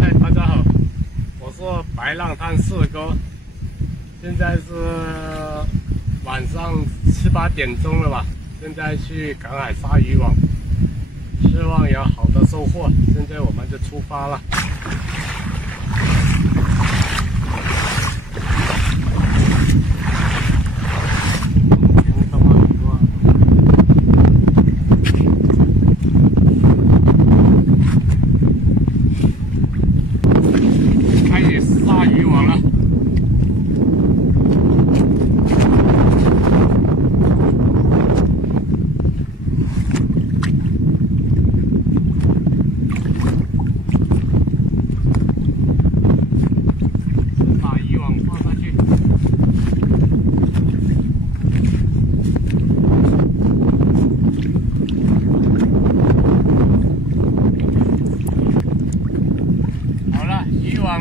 嗨，大家好，我是白浪滩四哥，现在是晚上7、8点钟了吧？现在去赶海撒渔网，希望有好的收获。现在我们就出发了。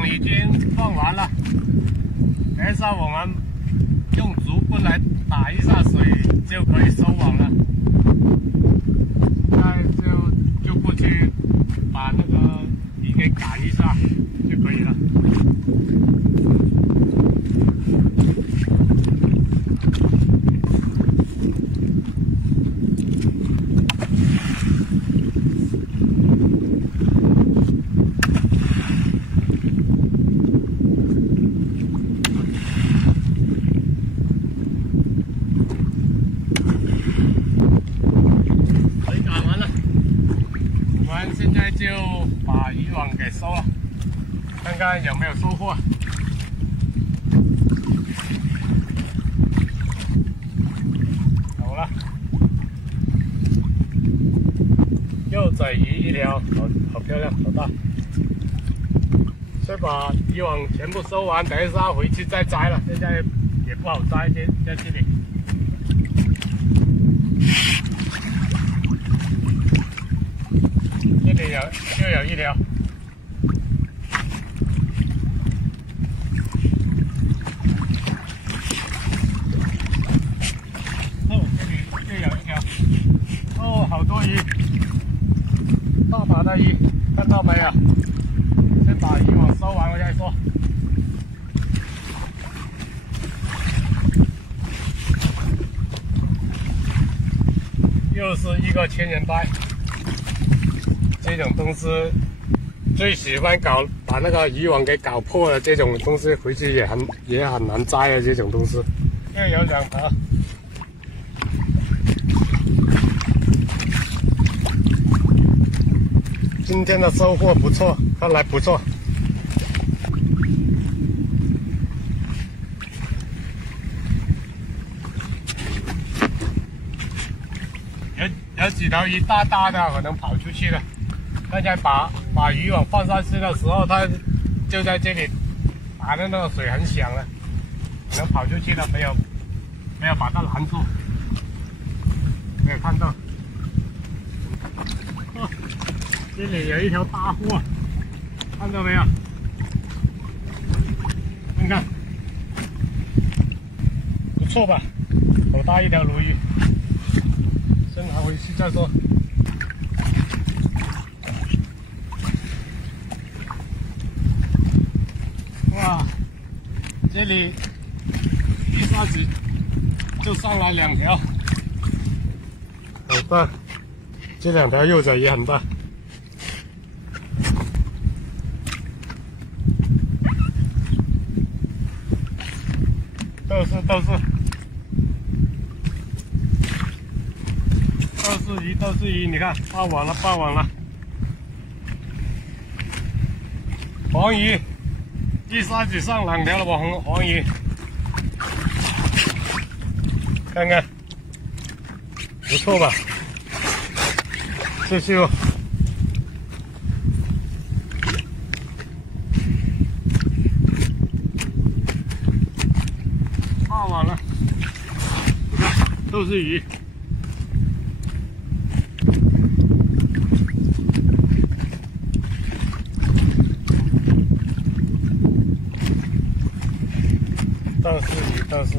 已经放完了，等一下我们用竹棍来打一下水就可以收网了。现在就过去把那个鱼给赶一下就可以了。现在就把渔网给收了，看看有没有收获。有了，幼仔鱼一条，好漂亮，好大。先把渔网全部收完，等一下回去再摘了。现在也不好摘，在这里。这里又有一条，哦，这里又有一条，哦，好多鱼，大把的鱼，看到没有？先把渔网收完，我再说。又是一个千元鳃。这种东西最喜欢把那个渔网给搞破了，这种东西回去也很难摘的这种东西。又有2条，今天的收获不错，看来不错。有几条鱼大大的，可能跑出去了。刚才把渔网放上去的时候，它就在这里打的那个水很响了，可能跑出去了，没有把它拦住，没有看到。哦，这里有一条大货，看到没有？看看，不错吧？好大一条鲈鱼，先拿回去再说。哇，这里一下子就上来2条，好大！这2条幼崽也很大，都是鱼，你看爆网了！黄鱼。一下子上2条了吧，黄鱼，看看，不错吧？谢谢哦。爆网了，你看都是鱼。但是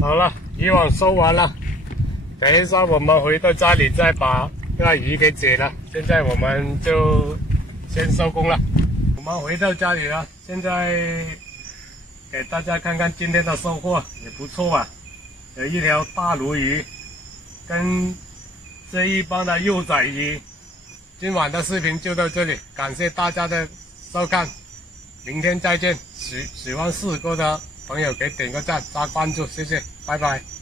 好了，渔网收完了，等一下我们回到家里再把把鱼给解了。现在我们就先收工了。我们回到家里了，现在给大家看看今天的收获，也不错吧？有一条大鲈鱼，跟这一帮的幼崽鱼。今晚的视频就到这里，感谢大家的收看，明天再见。喜欢四哥的朋友给点个赞加关注，谢谢，拜拜。